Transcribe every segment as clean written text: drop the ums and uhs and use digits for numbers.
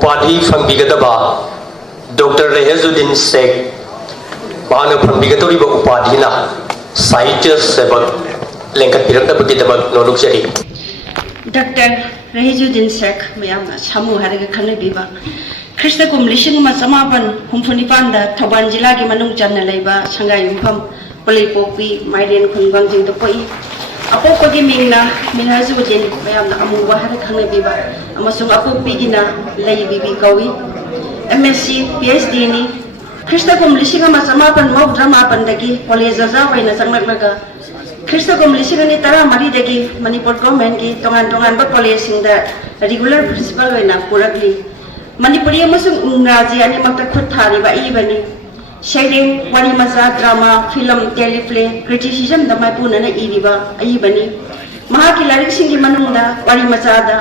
उपाधि फंगबिगदबा डॉक्टर रेहजुद्दीन शेख माने फंगबिगदोरिबा उपाधिना साहित्य सेवक लेंखटपिरक्तबगिदमक नोलुक्चरी डॉक्टर रेहजुद्दीन शेख मयामना सामू हारगे खनबिबा ख्रिस्ट कुम लिसिंग मा समापन हुमफुनिपान दा थौबाल जिला के मनुंग चन्ना लेबा संगाई युफम पलेपोपी माइरेन खुंगबांग जिंग तो पई अपोपगी मिंगना मिनहाजुद्दीन मयामना अमुबा हार खनबिबा अमसुंग अपोपी गिना लेबिबी कवि एमएससी पीएचडी नि ख्रिस्ट कुम लिसिंग मा समापन मौद्रा मापन दगी कॉलेज जा वैना संगलगा ख्रिस्ट कुम लिसिंग नि तरा मरी दगी मणिपुर गवर्नमेंट की तोंगान बा कॉलेज सिंग दा रेगुलर प्रिंसिपल वैना पुरगली मणिपुरी इंग्राजी अनिमक खुद थारीबा इबनी शेरिंग वारी मजा ड्रामा फिल्म टेलीप्ले क्रिटिसिज्म द माइपुनना इरिबा इबनी महाकी लारिक सिंगी मनुंगदा वारी मजादा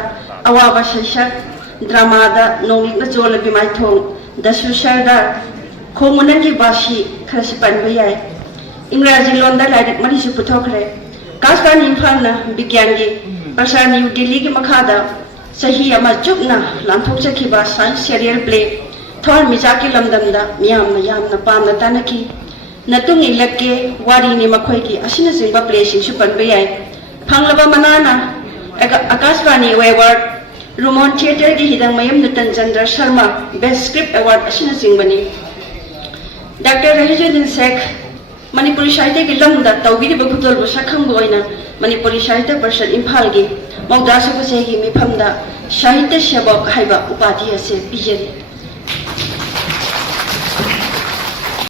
अवाबा शीर्षक ड्रामा दा नोंगिक न जोल बिमाइथों द सुशरदा खोमुनन की बाशी खरस पनबे याय इंग्राजी लोंदा लारिक मरिसु पुथोखरे कास्तान इम्फालना विज्ञान की प्रसार न्यू दिल्ली की मखादा सही अमा चुपना लांथोकचखिबा साइंस सीरियल प्ले थोर मिजाकी लमदमदा मियामना पामना तानकी नतुंग इलक्के वारी नि मखोय की असिना सिंबा प्ले सिंसु पनबे याय फंगलबा मनाना आकाशवाणी अवार्ड रोमन थिएटर की हिदंग मयम नतन Chandra Sharma best script award असिना सिंबनी डॉक्टर रेहजुद्दीन शेख मणिपुरी साहित्य की लमदा तौबिरिबा खुदलबु सखंगबो ओइना मणिपुरी साहित्य परिषद इम्फाल की मौदा सुबसेगी मिफमदा साहित्य सेवक हाइबा उपाधि असे पिजरी।